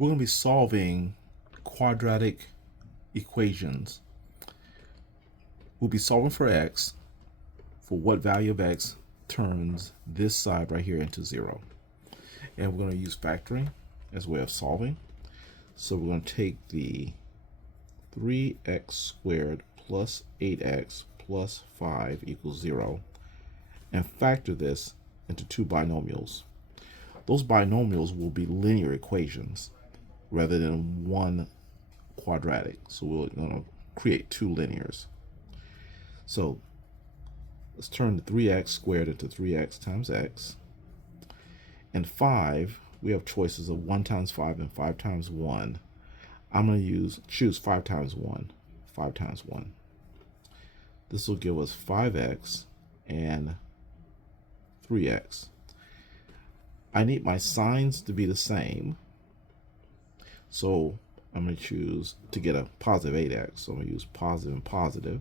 We're going to be solving quadratic equations. We'll be solving for x, for what value of x turns this side right here into 0. And we're going to use factoring as a way of solving. So we're going to take the 3x squared plus 8x plus 5 equals 0 and factor this into two binomials. Those binomials will be linear equations rather than one quadratic. So we're going to create two linears. So let's turn the 3x squared into 3x times x. And 5, we have choices of 1 times 5 and 5 times 1. I'm going to choose 5 times 1. 5 times 1. This will give us 5x and 3x. I need my signs to be the same. So I'm going to choose to get a positive 8x. So I'm going to use positive and positive.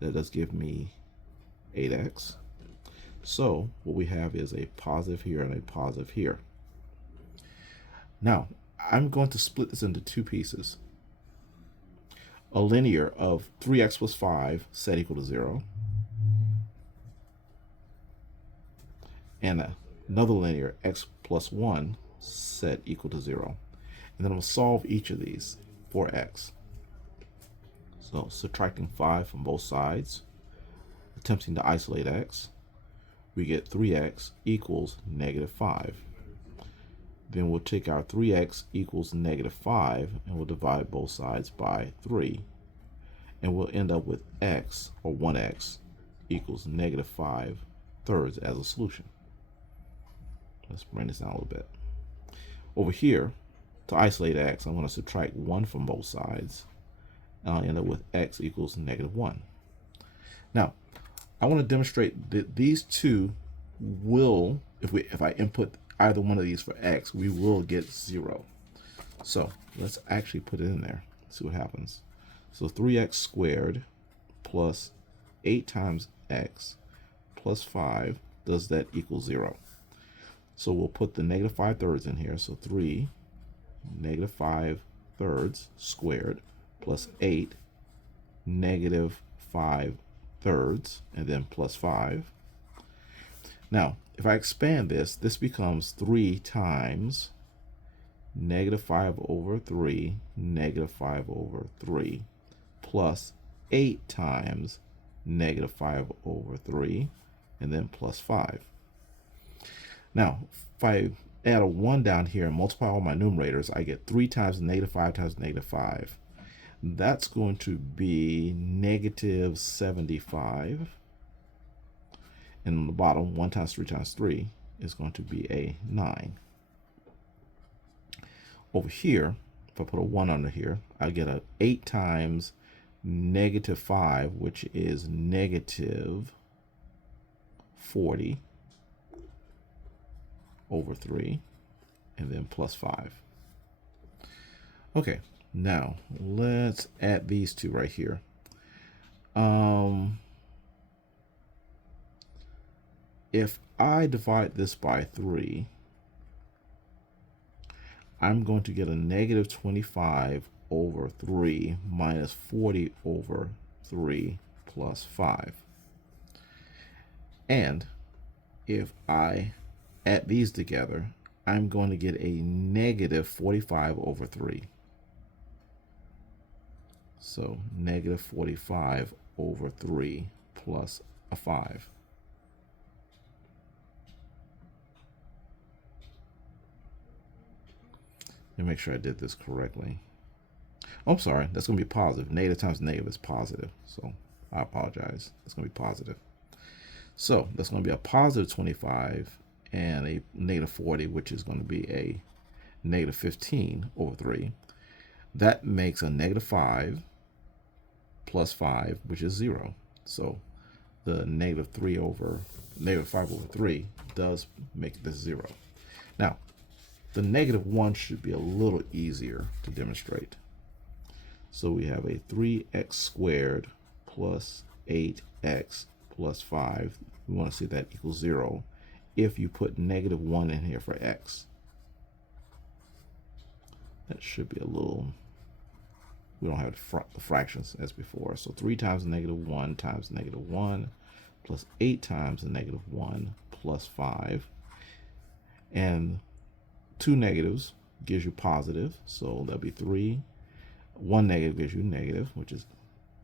That does give me 8x. So what we have is a positive here and a positive here. Now, I'm going to split this into two pieces. A linear of 3x plus 5 set equal to 0. And another linear, x plus 1 set equal to 0. And then I'm going to solve each of these for x. So subtracting 5 from both sides, attempting to isolate x, we get 3x equals negative 5. Then we'll take our 3x equals negative 5 and we'll divide both sides by 3. And we'll end up with x, or 1x, equals negative 5 thirds as a solution. Let's bring this down a little bit. Over here, to isolate x, I'm going to subtract 1 from both sides. And I'll end up with x equals negative 1. Now, I want to demonstrate that these two will, if I input either one of these for x, we will get 0. So let's actually put it in there, see what happens. So 3x squared plus 8 times x plus 5, does that equal 0? So we'll put the negative 5 thirds in here. So 3 negative 5 thirds squared plus 8 negative 5 thirds, and then plus 5. Now, if I expand this, this becomes 3 times negative 5 over 3, negative 5 over 3, plus 8 times negative 5 over 3, and then plus 5. Now, if I add a 1 down here and multiply all my numerators, I get 3 times negative 5 times negative 5. That's going to be negative 75. And on the bottom, 1 times 3 times 3 is going to be a 9. Over here, if I put a 1 under here, I get a 8 times negative 5, which is negative 40 over 3, and then plus 5. Okay, now let's add these two right here. If I divide this by 3, I'm going to get a negative 25 over 3 minus 40 over 3 plus 5. And if I add these together, I'm going to get a negative 45 over 3. So negative 45 over 3 plus a 5. Let me make sure I did this correctly. Oh, I'm sorry, that's going to be positive. Negative times negative is positive. So I apologize. It's going to be positive. So that's going to be a positive 25 and a negative 40, which is going to be a negative 15 over 3. That makes a negative 5 plus 5, which is 0. So the negative 5 over 3 does make this 0. Now, the negative 1 should be a little easier to demonstrate. So we have a 3x squared plus 8x plus 5. We want to see that equals 0 if you put negative 1 in here for x. That should be a little, we don't have the fractions as before. So 3 times negative 1 times negative 1 plus 8 times negative 1 plus 5. And 2 negatives gives you positive, so that'll be 3. 1 negative gives you negative, which is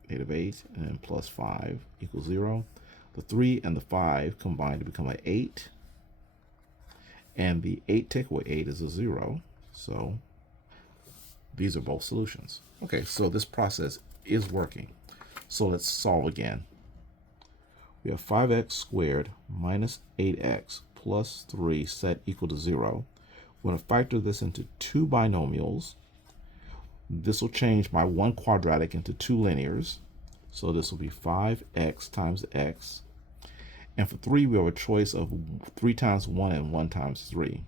negative 8, and then plus 5 equals 0. The 3 and the 5 combine to become an 8. And the 8 take away 8 is a 0. So these are both solutions. Okay, so this process is working. So let's solve again. We have 5x squared minus 8x plus 3 set equal to 0. We're going to factor this into 2 binomials. This will change my 1 quadratic into 2 linears. So this will be 5x times x. And for 3, we have a choice of 3 times 1 and 1 times 3.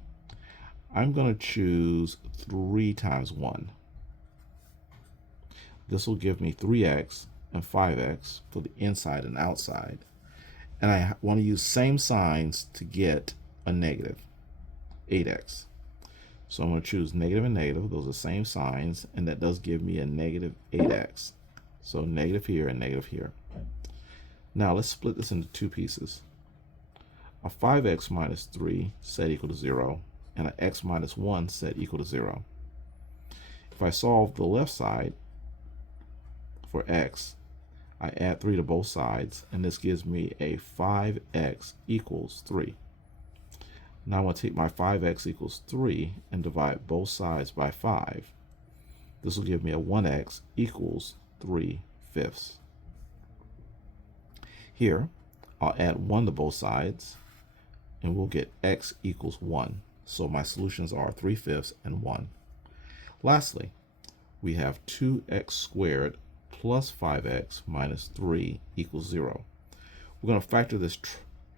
I'm going to choose 3 times 1. This will give me 3x and 5x for the inside and outside. And I want to use same signs to get a negative, 8x. So I'm going to choose negative and negative. Those are same signs, and that does give me a negative 8x. So negative here and negative here. Now let's split this into 2 pieces. A 5x minus 3 set equal to 0, and an x minus 1 set equal to 0. If I solve the left side for x, I add 3 to both sides, and this gives me a 5x equals 3. Now I'm going to take my 5x equals 3 and divide both sides by 5. This will give me a 1x equals 3/5. Here, I'll add 1 to both sides, and we'll get x equals 1. So my solutions are 3/5 and 1. Lastly, we have 2x squared plus 5x minus 3 equals 0. We're going to factor this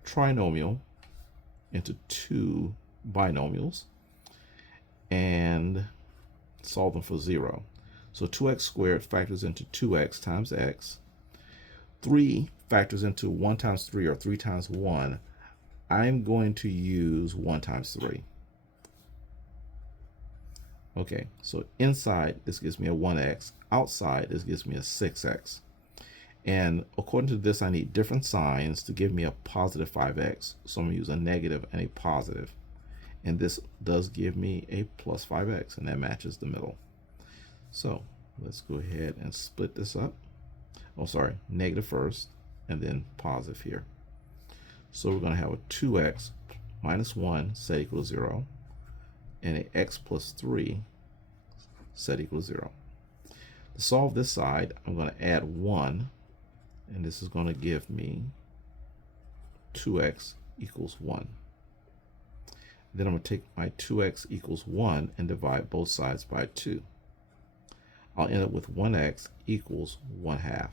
trinomial into 2 binomials and solve them for 0. So 2x squared factors into 2x times x. 3 factors into 1 times 3 or 3 times 1. I'm going to use 1 times 3. Okay, so inside this gives me a 1x, outside this gives me a 6x. And according to this, I need different signs to give me a positive 5x. So I'm going to use a negative and a positive. And this does give me a plus 5x, and that matches the middle. So let's go ahead and split this up. Oh, sorry, negative first, and then positive here. So we're going to have a 2x minus 1 set equal to 0, and an x plus 3 set equal to 0. To solve this side, I'm going to add 1, and this is going to give me 2x equals 1. Then I'm going to take my 2x equals 1 and divide both sides by 2. I'll end up with 1x equals 1/2.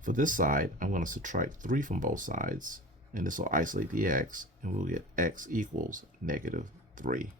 For this side, I'm going to subtract 3 from both sides, and this will isolate the x, and we'll get x equals negative 3.